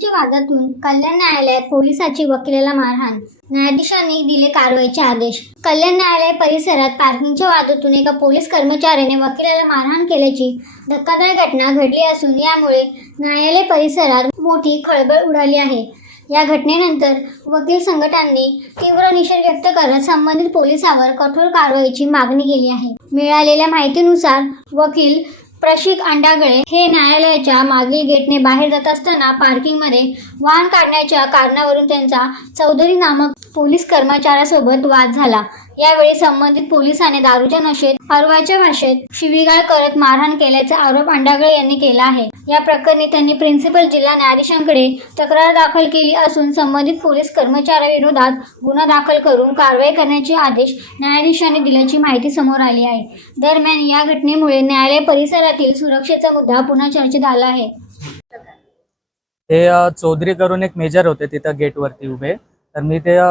पार्किंगच्या वादातून कल्याण न्यायालयात पोलिसाची वकिलाला मारहाण, न्यायाधीशांनी दिले कारवाईचे आदेश। कल्याण न्यायालय परिसरात पार्किंगच्या वादातून एका पोलीस कर्मचाऱ्याने वकिलाला मारहाण केल्याची धक्कादायक घटना घडली असून यामुळे न्यायालय परिसरात मोठी खळबळ उडाली आहे। या घटनेनंतर वकील संघटनांनी तीव्र निषेध व्यक्त करत संबंधित पोलिसांवर कठोर कारवाईची मागणी केली आहे। मिळालेल्या माहितीनुसार वकील प्रशिक अंडागळे हे न्यायालयाच्या मागील गेटने बाहेर जात असताना पार्किंगमध्ये वाहन काढण्याच्या कारणावरून त्यांचा चौधरी नामक पोलीस कर्मचाऱ्यासोबत वाद झाला। यावेळी संबंधित पोलिसाने दारूच्या नशेत अर्वाच्या भाषेत शिवीगाळ करत मारहाण केल्याचा आरोप अंडागळे यांनी केला आहे। या प्रकरणी त्यांनी प्रिन्सिपल जिल्हा न्यायाधीशांकडे तक्रार दाखल केली असून संबंधित पोलीस कर्मचाऱ्याविरोधात गुन्हा दाखल करून कारवाई करण्याचे आदेश न्यायाधीशांनी दिल्याची माहिती समोर आली आहे। दरम्यान या घटनेमुळे न्यायालय परिसरातील सुरक्षेचा मुद्दा पुन्हा चर्चेत आला आहे। ते चौधरी करून एक मेजर होते तिथं गेटवरती उभे, तर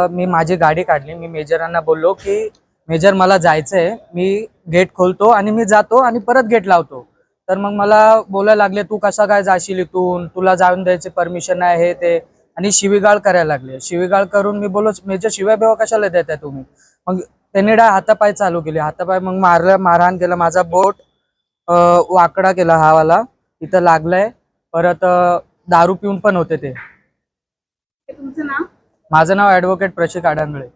मी माझी गाडी काढली। मी मेजरांना बोललो की मेजर मला जायचंय, मी गेट खोलतो आणि मी जातो आणि परत गेट लावतो। तर मग मला बोलायला लागले, तू कसा काय जाशील इथून, तुला जाऊन द्यायची परमिशन आहे हे ते, आणि शिवीगाळ करायला लागले। शिवीगाळ करून मी बोललो, मेजर शिव्या बेवा कशाला देताय तुम्ही? मग त्यांनी हातापाय चालू केले, हातापाय मग मारहाण केलं। माझा बोट वाकडा केला, हा वाला इथं लागलाय। परत दारू पिऊन पण होते ते। तुमचं नाव? माझं नाव ॲडव्होकेट प्रशिक अडांगळे।